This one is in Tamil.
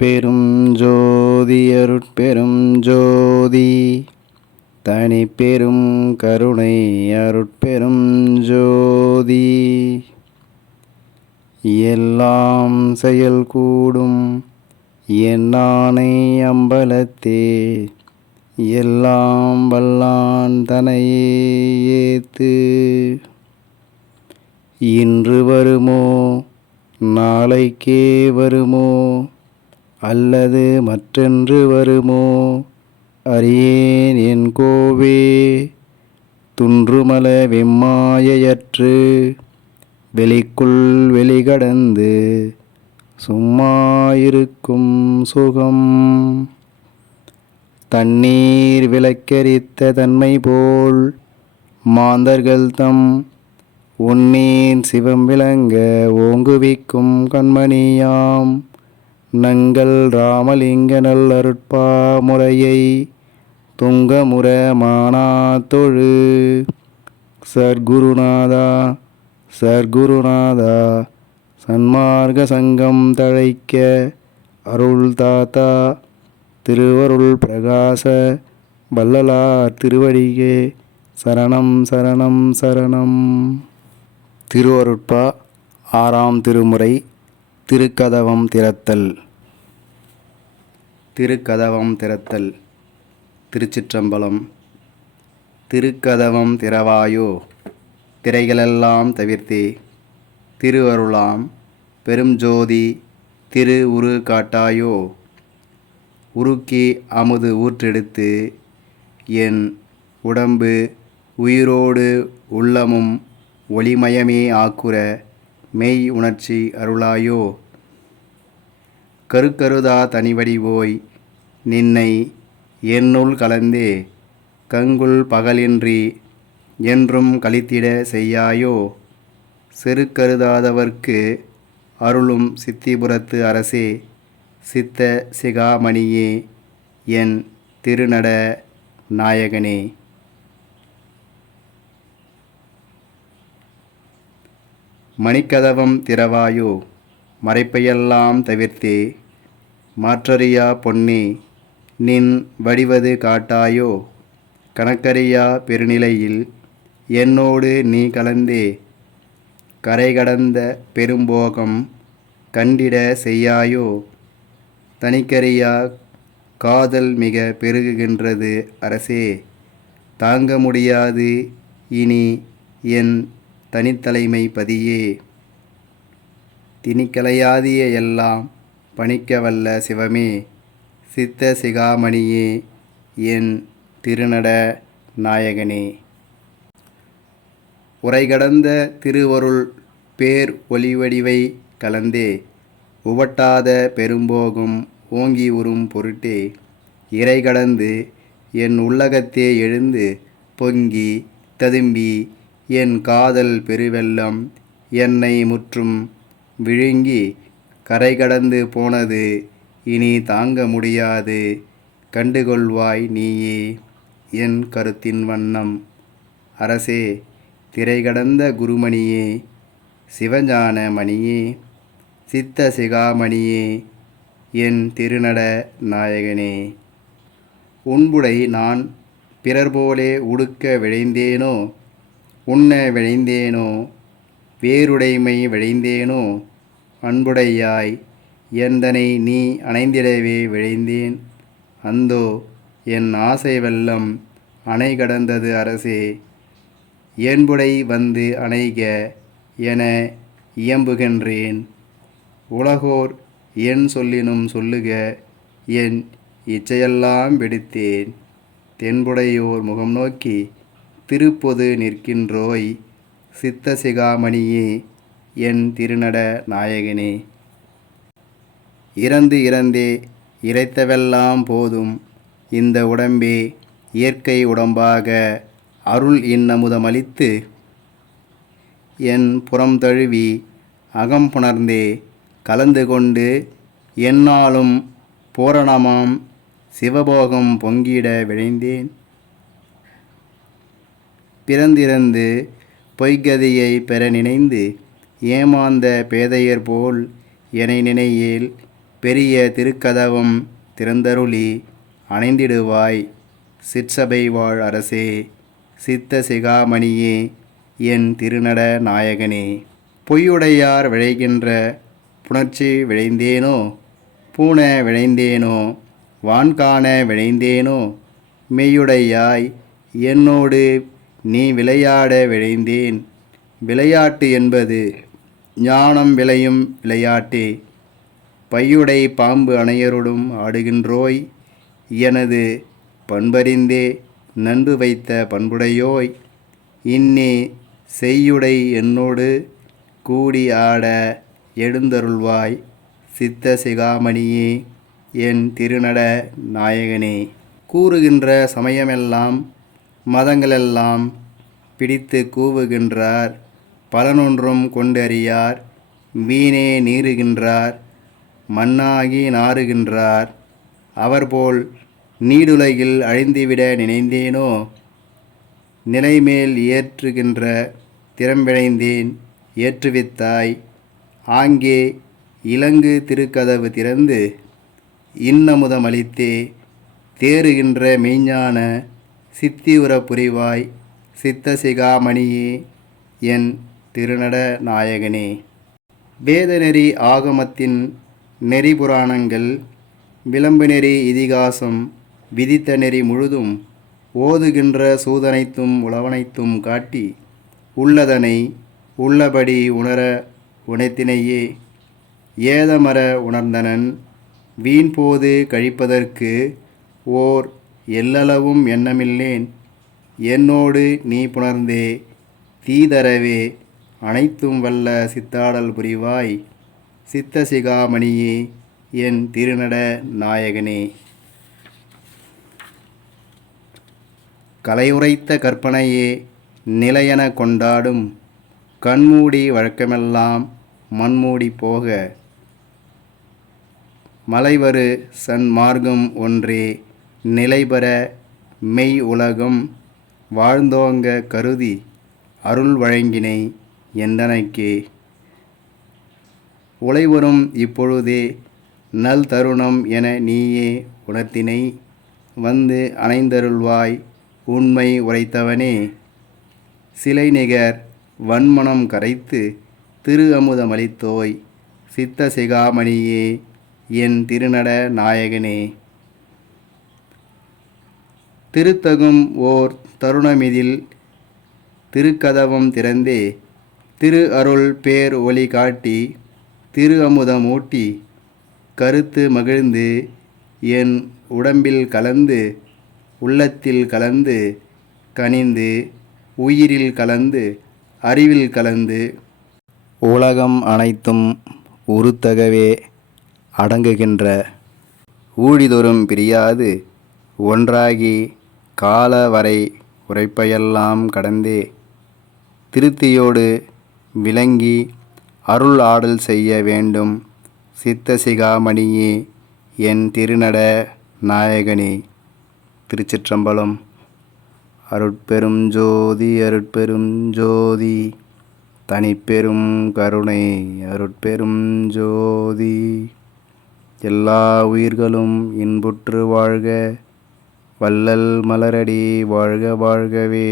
அருட்பெரும் ஜோதி அருட்பெரும் ஜோதி தனிப்பெரும் கருணை அருட்பெரும் ஜோதி எல்லாம் செயல் கூடும் என்னானை அம்பலத்தே எல்லாம் வல்லான் தனையே ஏத்து இன்று வருமோ நாளைக்கே வருமோ அல்லது மற்றென்று வருமோ அறியேன் என் கோவே துன்றுமல வெம்மாயையற்று வெளிக்குள் வெளிகடந்து சும்மாயிருக்கும் சுகம் தண்ணீர் விளக்கரித்த தன்மை போல் மாந்தர்கள் தம் உன்னீன் சிவம் விளங்க ஓங்குவிக்கும் கண்மணியாம் நங்கள் ராமலிங்க நல்லருட்பா முறையை துங்கமுற மானாத்தொழு சர்க்குருநாதா சர்க்குருநாதா சன்மார்க்க சங்கம் தழைக்க அருள் தாத்தா திருவருள் பிரகாச வள்ளலார் திருவடியே சரணம் சரணம் சரணம். திருவருட்பா ஆறாம் திருமுறை திருக்கதவம் திறத்தல். திருக்கதவம் திறத்தல். திருச்சிற்றம்பலம். திருக்கதவம் திறவாயோ திரைகளெல்லாம் தவிர்த்தே திருவருளாம் பெரும் ஜோதி திரு உரு காட்டாயோ உருக்கி அமுது ஊற்றெடுத்து என் உடம்பு உயிரோடு உள்ளமும் ஒளிமயமே ஆக்குற மெய் உணர்ச்சி அருளாயோ கருக்கருதா தனிவடிவோய் நின்னை என்னுள் கலந்தே கங்குல் பகலின்றி என்றும் கழித்திட செய்யாயோ செருக்கருதாதவர்க்கு அருளும் சித்திபுரத்து அரசே சித்த சிகாமணியே என் திருநட நாயகனே. மணிக்கதவம் திறவாயோ மறைப்பையெல்லாம் தவிர்த்தே மாற்றறியா பொன்னே நின் வடிவது காட்டாயோ கணக்கறியா பெருநிலையில் என்னோடு நீ கலந்தே கரை கடந்த பெரும்போகம் கண்டிட செய்யாயோ தனிக்கறியா காதல் மிக பெருகுகின்றது அரசே தாங்க முடியாது இனி என் தனித்தலைமை பதியே திணிக்கலையாதிய எல்லாம் பணிக்கவல்ல சிவமே சித்த சிகாமணியே என் திருநட நாயகனே. உரைகடந்த திருவருள் பேர் ஒளிவடிவை கலந்தே உவட்டாத பெரும்போகும் ஓங்கி உறும் பொருட்டே இறைகடந்து என் உள்ளகத்தே எழுந்து பொங்கி ததும்பி என் காதல் பெருவெல்லம் என்னை முற்றும் விழுங்கி கரை கடந்து போனது இனி தாங்க முடியாது கண்டுகொள்வாய் நீயே என் கருத்தின் வண்ணம் அரசே திரைகடந்த குருமணியே சிவஞான மணியே சித்த சிகாமணியே என் திருநட நாயகனே. உன்புடை நான் பிறர்போலே உடுக்க விழைந்தேனோ உண்ண விழைந்தேனோ வேறுடைமை விழைந்தேனோ அன்புடையாய் எந்தனை நீ அணைந்திடவே விழைந்தேன் அந்தோ என் ஆசை வெள்ளம் அணை கடந்தது அரசே என்புடை வந்து அணைக என இயம்புகின்றேன் உலகோர் என் சொல்லினும் சொல்லுக என் இச்சையெல்லாம் விடுத்தேன் தென்புடையோர் முகம் நோக்கி திருப்பொது நிற்கின்றோய் சித்த சிகாமணியே என் திருநட நாயகனே. இறந்து இறந்தே இறைத்தவெல்லாம் போதும் இந்த உடம்பே இயற்கை உடம்பாக அருள் இன்னமுதமளித்து என் புறம் தழுவி அகம் புணர்ந்தே கலந்து கொண்டு எந்நாளும் பூரணமாம் சிவபோகம் பொங்கிட விழைந்தேன் பிறந்திறந்து பொய்கதியை பெற நினைந்து ஏமாந்த பேதையர் போல் எனை நினையேல் பெரிய திருக்கதவம் திறந்தருளி அணைந்திடுவாய். சிற்சபை வாழ் அரசே, சித்த சிகாமணியே, என் திருநட நாயகனே. பொய்யுடையார் விழைகின்ற புணர்ச்சி விழைந்தேனோ, பூண விழைந்தேனோ, வான்காண விழைந்தேனோ, மெய்யுடையாய் என்னோடு நீ விளையாட விழைந்தேன். விளையாட்டு என்பது ஞானம் விளையும் விளையாட்டே. பையுடை பாம்பு அணையருடும் ஆடுகின்றோய், எனது பண்பறிந்தே நண்பு வைத்த பண்புடையோய். இன்னே செய்யுடை என்னோடு கூடி ஆட எழுந்தருள்வாய். சித்த சிகாமணியே, என் திருநட நாயகனே. கூறுகின்ற சமயமெல்லாம் மதங்களெல்லாம் பிடித்து கூவுகின்றார். பலனொன்றும் கொண்டறியார். வீணே நீறுகின்றார், மண்ணாகி நாறுகின்றார். அவர்போல் நீடுலகில் அழிந்துவிட நினைந்தேனோ, நிலைமேல் ஏற்றுகின்ற திறம்பிழைந்தேன் ஏற்றுவித்தாய். ஆங்கே இலங்கு திருக்கதவு திறந்து இன்னமுதமளித்தே, தேறுகின்ற மெய்ஞான சித்தியுற புரிவாய். சித்த சிகாமணியே, என் திருநட நாயகனே. வேதநெறி ஆகமத்தின் நெறிபுராணங்கள், விளம்பு நெறி இதிகாசம், விதித்த நெறி முழுதும் ஓதுகின்ற சூதனைத்தும் உளவனைத்தும் காட்டி, உள்ளதனை உள்ளபடி உணர உணர்த்தினையே. ஏதமர உணர்ந்தனன் வீண்போது கழிப்பதற்கு ஓர் எல்லளவும் எண்ணமில்லேன். என்னோடு நீ புணர்ந்தே தீதரவே அனைத்தும் வல்ல சித்தாடல் புரிவாய். சித்த சிகாமணியே, என் திருநட நாயகனே. கலையுரைத்த கற்பனையே நிலையென கொண்டாடும், கண்மூடி வழக்கமெல்லாம் மண்மூடி போக, மலைவரு சன்மார்க்கம் ஒன்றே நிலைபெற மெய் உலகம் வாழ்ந்தோங்க கருதி அருள் வழங்கினை என்றனைக்கே. உலைவரும் இப்பொழுதே நல் தருணம் என நீயே உணர்த்தினை. வந்து அணைந்தருள்வாய் உண்மை உரைத்தவனே. சிலை நிகர் வன்மனம் கரைத்து திரு அமுதமளித்தோய். சித்த சிகாமணியே, என் திருநட நாயகனே. திருத்தகும் ஓர் தருணமிதில் திருக்கதவம் திறந்தே, திரு அருள் பேர் ஒளி காட்டி, திரு அமுதம் ஊட்டி, கருத்து மகிழ்ந்து என் உடம்பில் கலந்து, உள்ளத்தில் கலந்து, கனிந்து, உயிரில் கலந்து, அறிவில் கலந்து, உலகம் அனைத்தும் உருத்தகவே அடங்குகின்ற, ஊழிதொறும் பிரியாது ஒன்றாகி கால வரை உரைப்பையெல்லாம் கடந்தே, திருத்தியோடு விளங்கி அருள் ஆடல் செய்ய வேண்டும். சித்த சிகாமணியே, என் திருநட நாயகனே. திருச்சிற்றம்பலம். அருட்பெரும் ஜோதி அருட்பெரும் ஜோதி, தனிப்பெரும் கருணை அருட்பெரும் ஜோதி. எல்லா உயிர்களும் இன்புற்று வாழ்க, வள்ளல் மலரடி வாழ்க வாழ்கவே.